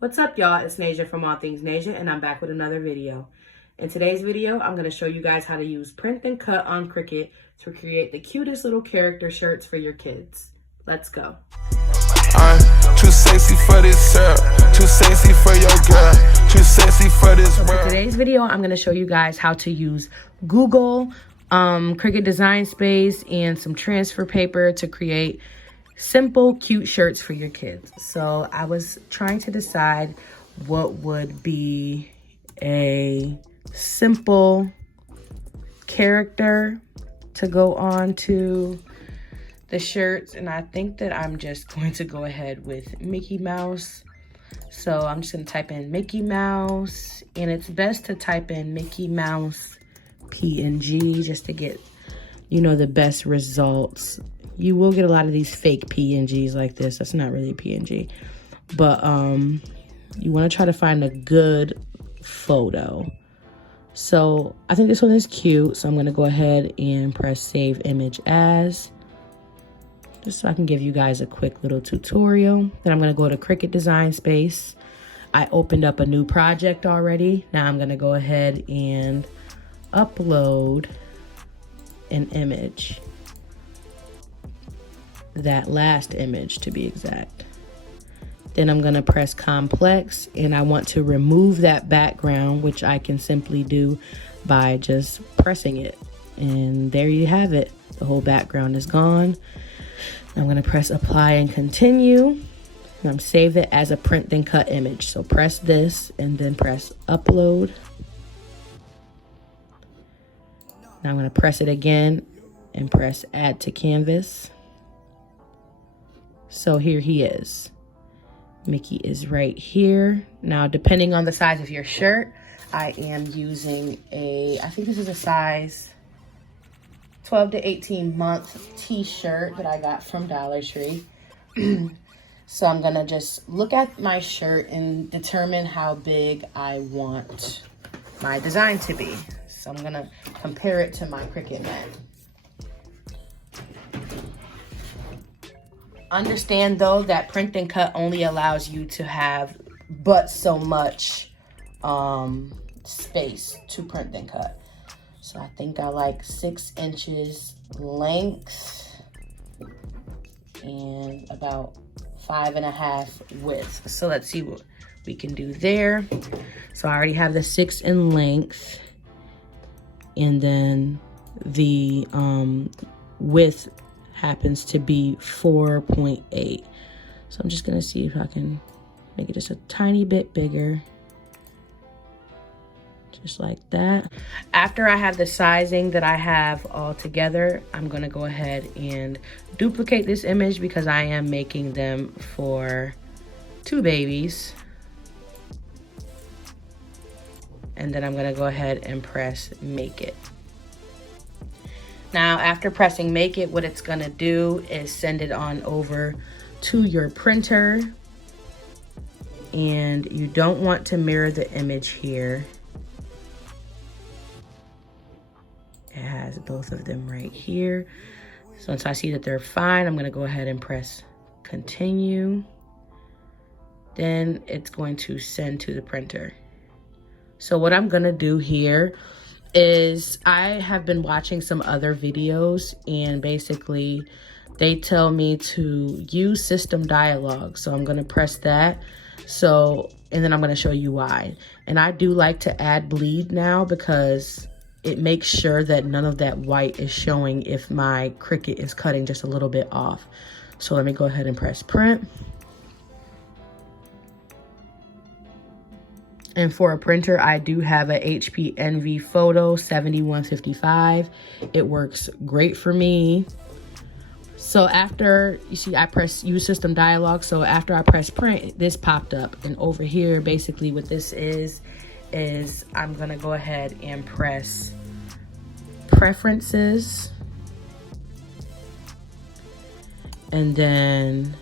What's up, y'all? It's Nasia from All Things Nasia, and I'm back with another video. In today's video, I'm going to show you guys how to use print and cut on Cricut to create the cutest little character shirts for your kids. Let's go. I'm too sexy for this syrup, too sexy for your girl, too sexy for this world. For today's video, I'm going to show you guys how to use Google, Cricut Design Space, and some transfer paper to create simple, cute shirts for your kids. So I was trying to decide what would be a simple character to go on to the shirts, and I think that I'm just going to go ahead with Mickey Mouse. So I'm just gonna type in Mickey Mouse, and it's best to type in Mickey Mouse PNG just to get, you know, the best results. You will get a lot of these fake PNGs like this. That's not really a PNG, but you want to try to find a good photo. So I think this one is cute, so I'm going to go ahead and press save image as, just so I can give you guys a quick little tutorial. Then I'm going to go to Cricut Design Space. I opened up a new project already. Now I'm going to go ahead and upload an image. That last image to be exact. Then I'm going to press complex, and I want to remove that background, which I can simply do by just pressing it. And there you have it. The whole background is gone. I'm going to press apply and continue. And I'm saved it as a print and cut image. So press this and then press upload. Now I'm going to press it again and press add to canvas. So here he is. Mickey is right here. Now, depending on the size of your shirt, I am using I think this is a size 12 to 18 month t-shirt that I got from Dollar Tree. So I'm gonna just look at my shirt and determine how big I want my design to be. So I'm gonna compare it to my Cricut mat. Understand though that print and cut only allows you to have but so much space to print and cut. So I think I like 6 inches length and about 5.5 width. So let's see what we can do there. So I already have the 6 in length, and then the width happens to be 4.8. So I'm just gonna see if I can make it just a tiny bit bigger. Just like that. After I have the sizing that I have all together, I'm gonna go ahead and duplicate this image because I am making them for 2 babies. And then I'm gonna go ahead and press make it. Now, after pressing make it, what it's gonna do is send it on over to your printer. And you don't want to mirror the image here. It has both of them right here. So once I see that they're fine, I'm gonna go ahead and press continue. Then it's going to send to the printer. So what I'm gonna do here is I have been watching some other videos, and basically they tell me to use system dialog. So I'm gonna press that. So, and then I'm gonna show you why. And I do like to add bleed now because it makes sure that none of that white is showing if my Cricut is cutting just a little bit off. So let me go ahead and press print. And for a printer, I do have a HP Envy Photo 7155. It works great for me. So after, you see, I press use system dialog. So after I press print, this popped up. And over here, basically what this is I'm gonna go ahead and press preferences. And then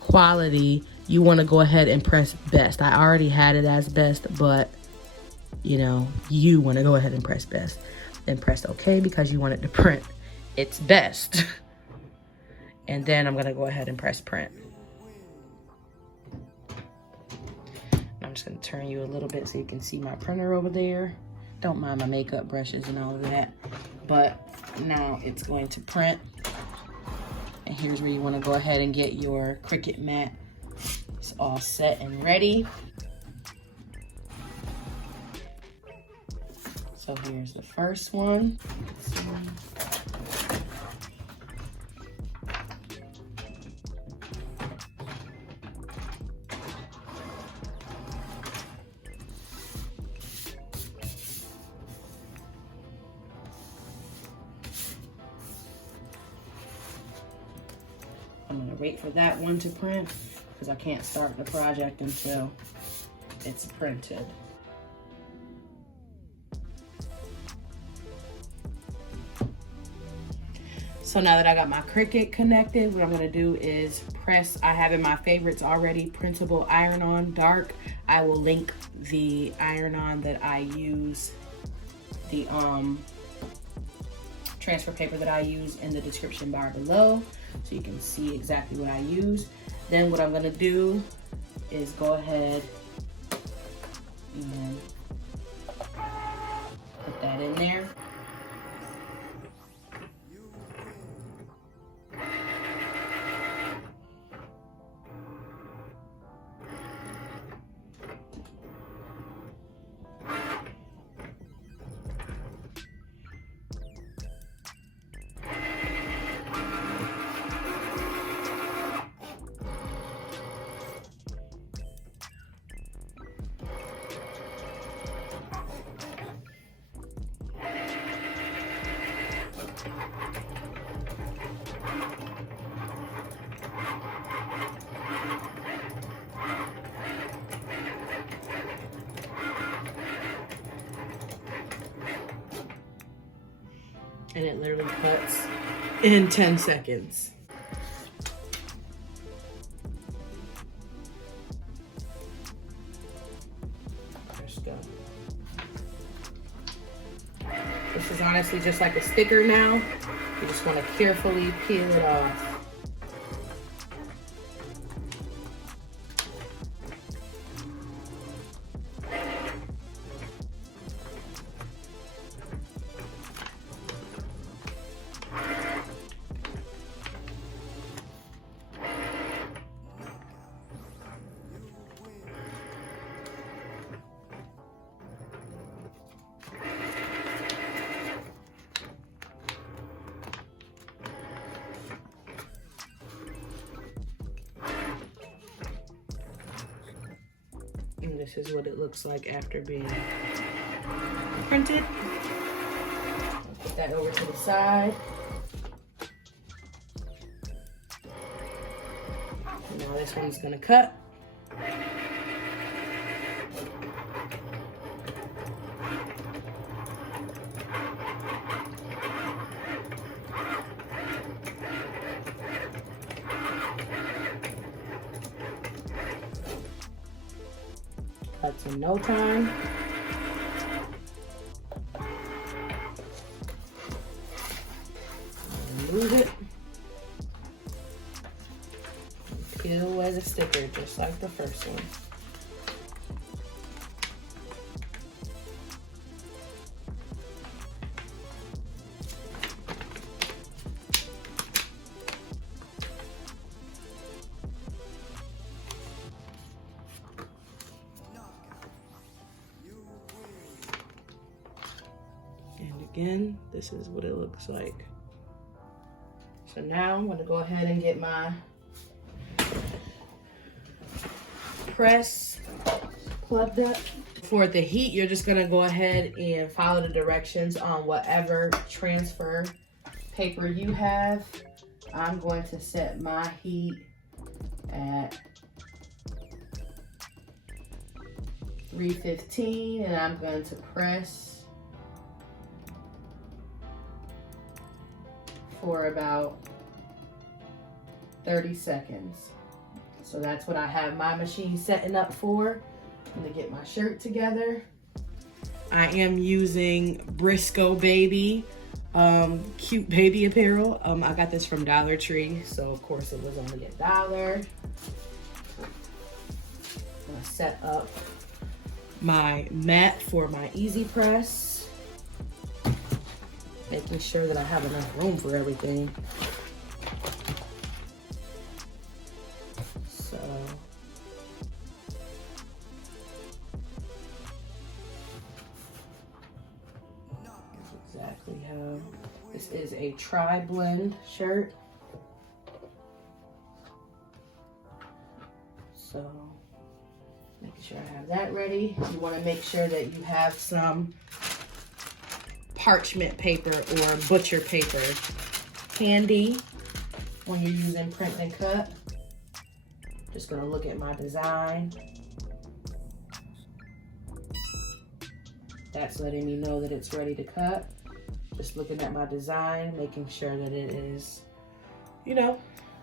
quality, you want to go ahead and press best. I already had it as best, but you know, you want to go ahead and press best. Then press OK because you want it to print its best. And then I'm going to go ahead and press print. just gonna turn you a little bit so you can see my printer over there. Don't mind my makeup brushes and all of that. But now it's going to print. And here's where you wanna go ahead and get your Cricut mat. It's all set and ready. So here's the first one. I'm gonna wait for that one to print because I can't start the project until it's printed. So now that I got my Cricut connected, what I'm gonna do is press, I have in my favorites already, printable iron-on dark. I will link the iron-on that I use, the transfer paper that I use in the description bar below, so you can see exactly what I use. Then what I'm gonna do is go ahead and put that in there. And it literally cuts in 10 seconds. Let's go. This is honestly just like a sticker now. You just want to carefully peel it off. And this is what it looks like after being printed. I'll put that over to the side. Now this one's gonna cut. Cuts in no time. Remove it. Peel away the sticker just like the first one. Again, this is what it looks like. So now I'm going to go ahead and get my press plugged up. For the heat, you're just going to go ahead and follow the directions on whatever transfer paper you have. I'm going to set my heat at 315 and I'm going to press for about 30 seconds. So that's what I have my machine setting up for. I'm gonna get my shirt together. I am using Briscoe Baby, cute baby apparel. I got this from Dollar Tree, so of course it was only $1. I'm gonna set up my mat for my easy press. Making sure that I have enough room for everything. So that's exactly how. This is a tri-blend shirt. So making sure I have that ready. You want to make sure that you have some parchment paper or butcher paper handy when you're using print and cut. Just gonna look at my design. That's letting me know that it's ready to cut. Just looking at my design, making sure that it is, you know,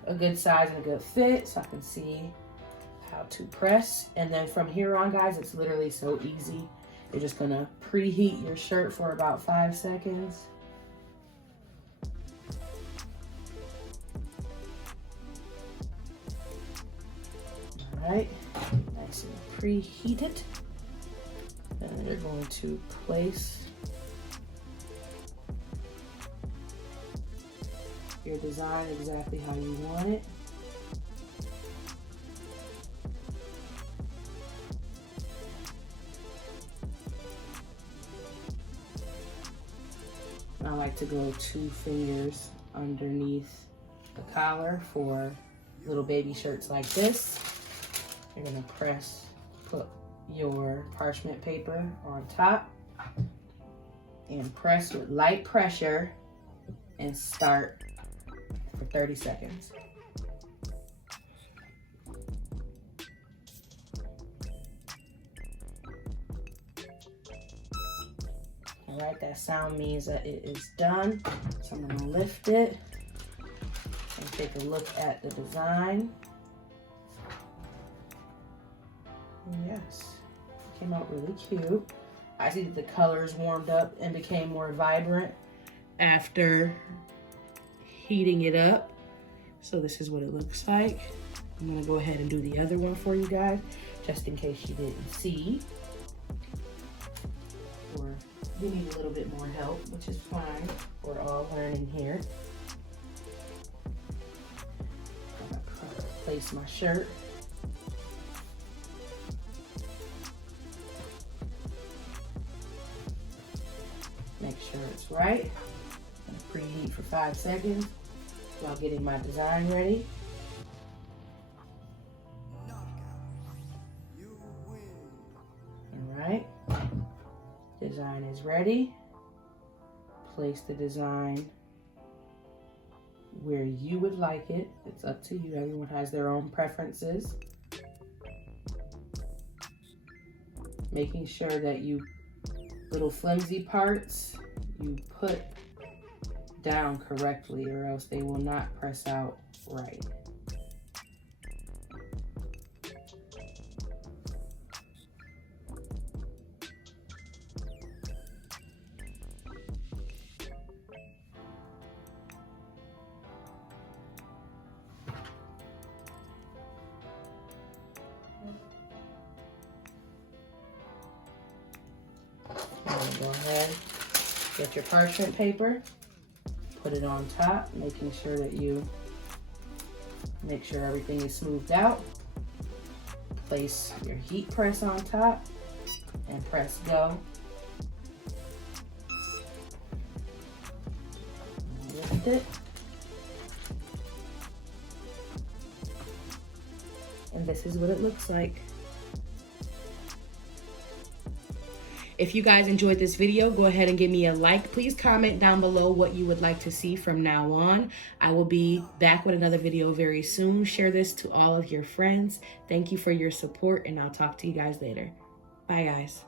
a good size and a good fit, so I can see how to press. And then from here on, guys, it's literally so easy. You're just gonna preheat your shirt for about 5 seconds. All right, nice and preheated. And you're going to place your design exactly how you want it. I like to go 2 fingers underneath the collar for little baby shirts like this. You're gonna put your parchment paper on top and press with light pressure and start for 30 seconds. All right, that sound means that it is done. So I'm gonna lift it and take a look at the design. And yes, it came out really cute. I see that the colors warmed up and became more vibrant after heating it up. So this is what it looks like. I'm gonna go ahead and do the other one for you guys, just in case you didn't see. Or you need a little bit more help, which is fine. We're all learning here. I'm gonna place my shirt. Make sure it's right. I'm gonna preheat for 5 seconds while getting my design ready. All right. Design is ready. Place the design where you would like it. It's up to you. Everyone has their own preferences. Making sure that you little flimsy parts you put down correctly, or else they will not press out right. Go ahead, get your parchment paper, put it on top, making sure that you make sure everything is smoothed out. Place your heat press on top and press go. Lift it. And this is what it looks like. If you guys enjoyed this video, go ahead and give me a like. Please comment down below what you would like to see from now on. I will be back with another video very soon. Share this to all of your friends. Thank you for your support, and I'll talk to you guys later. Bye, guys.